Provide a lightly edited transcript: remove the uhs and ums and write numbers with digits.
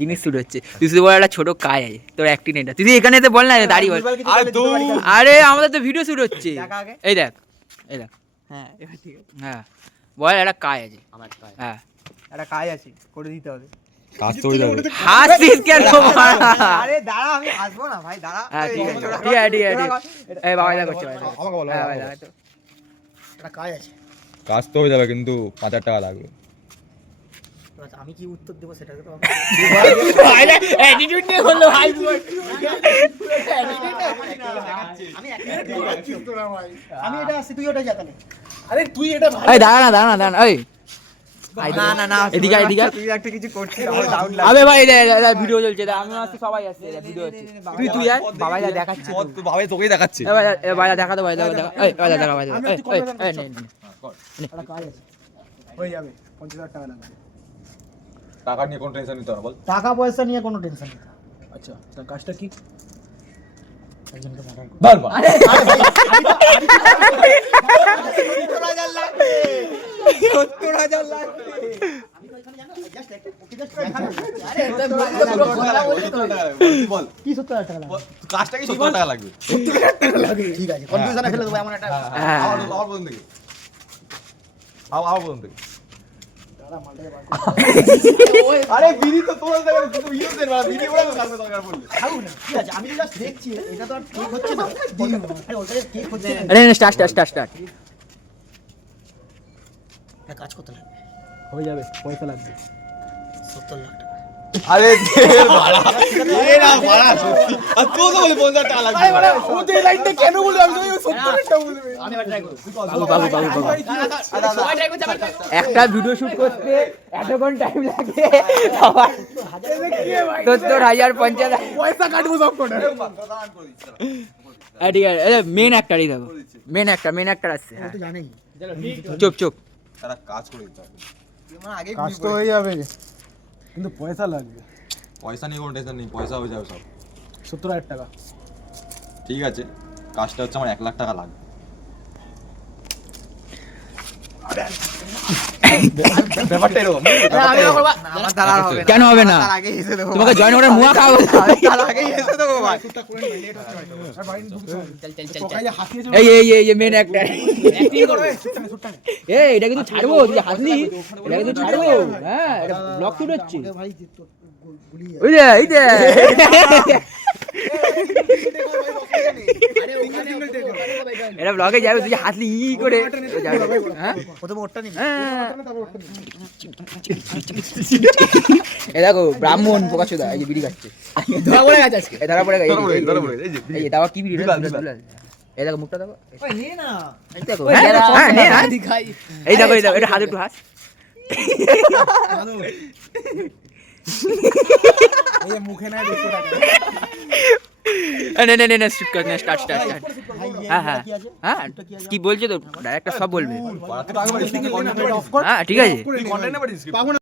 জিনিস শুরু হচ্ছে তুই শুধু বল একটা ছোট কাজ আছে তোর অ্যাক্টিং এটা তুই এখানে তো বল না দাঁড়িয়ে বল আরে আমাদের তো ভিডিও শুরু হচ্ছে এই দেখ হ্যাঁ ঠিক আছে হ্যাঁ বল একটা কাজ আছে আমার কাজ হ্যাঁ একটা কাজ আছে করে দিতে হবে কাজ তো হয়ে যাবে হাসিস কেন আরে দাঁড়া আমি হাসবো না ভাই দাঁড়া হ্যাঁ ঠিক আছে ঠিক আছে এই বাবা দা করছে আমাকে বলো হ্যাঁ ভাই দাঁড়া তো একটা কাজ আছে কাজ তো হয়ে যাবে কিন্তু 5000 টাকা লাগবে আমি কি উত্তর দেব সেটাকে তো আরে অ্যাটিটিউড নিয়ে বললো ভাই আমি এটা আসি তুই ওটা যা তাহলে আরে তুই এটা ভাই এই দাঁড়া না এই না এদিকে তুই একটা কিছু করছিস আমার ডাউন লাগে আবে ভাই ভিডিও চলছে আমি আসছি সবাই আসছে ভিডিও হচ্ছে তুই আয় বাবাই দেখাচ্ছে তো বাবাই তোকেই দেখাচ্ছে এই ভাই দেখা এই দেখা ভাই এই এটা কাজ আছে হয়ে যাবে 50000 টাকা লাগবে টাকা নিয়ে কোনো টেনশন নিতে না বল টাকা পয়সা নিয়ে কোনো টেনশন নেই আচ্ছা তার কাজটা কি একজনকে মার্ডার কর বল আরে ভাই 70000 লাগবে আমি তো এখানে জানো জাস্ট ওকে জাস্ট আরে বল কি 70000 টাকা লাগবে কাজটা কি 70000 টাকা লাগবে 70000 টাকা লাগবে ঠিক আছে কনফিউশনে ফেলে দেব এমন একটা আবার বলুন দেখি আবার বলুন দেখি আরে বিড়ি তো তোর জায়গা কিন্তু ইউজের না ভিডিও বড় কাজে দরকার পড়লে খাও না ঠিক আছে আমি জাস্ট দেখছি এটা তো ঠিক হচ্ছে না আরে ওটা ঠিক হচ্ছে না আরে স্টার্ট এটা কাজ করতে লাগবে হয়ে যাবে পয়সা লাগবে 70 লাখ টাকা আরে ভাড়া সত্যি আর তুই তো বলে 5000 টাকা লাগবে আরে ও যে লাইনটা কেন বলবে আমি তো 70 টাকা বলবে আমি এবার ট্রাই করব বাবু সবাই ট্রাই করছে একটা ভিডিও শুট করতে এতক্ষণ টাইম লাগে সবার 70000 50 পয়সা কাটবো সব কোটা ঠিক আছে মেন অ্যাক্টরই দেখো মেন অ্যাক্টর আসছে তো জানেই চুপ তারা কাজ করে দিতে হবে আগে কাজ তো হয়ে যাবে কিন্তু পয়সা লাগবে পয়সা নিয়ে কোনো টেনশন নেই পয়সা হয়ে যাবে সব 70000 টাকা ঠিক আছে কাজটা হচ্ছে আমার 1 লাখ টাকা লাগবে ব্যাপারটা এরকম কেন হবে না তোমাকে জয়েন করার মুয়া খাওয়াবো তার আগেই এসে দেবো ভাই এই মেন অ্যাক্টর এটা কিন্তু ছাড়বো তুই হাসলি এটা কিন্তু ছাড়বো হ্যাঁ এটা ব্লগ শুট হচ্ছে এই যে এটা ব্লগে যাবে তুই হাসলি ই করে হ্যাঁ প্রথমে ওরটা নিবি এ দেখো ব্রাহ্মণ প্রকাশদা এই যে বিড়ি খাচ্ছে ধরা পড়ে গেছে আজকে ধরা পড়ে গেছে এই যে দাও কি বিড়ি এই দেখো মুখটা দেখো নে না এই দেখো হ্যাঁ নে না দেখাই এই দেখো এটা হাত একটু হাস এই মুখে না 200 টাকা নে শুট কর না স্টার্ট হ্যাঁ কি বলছে তো ডাইরেক্টর সব বলবে হ্যাঁ ঠিক আছে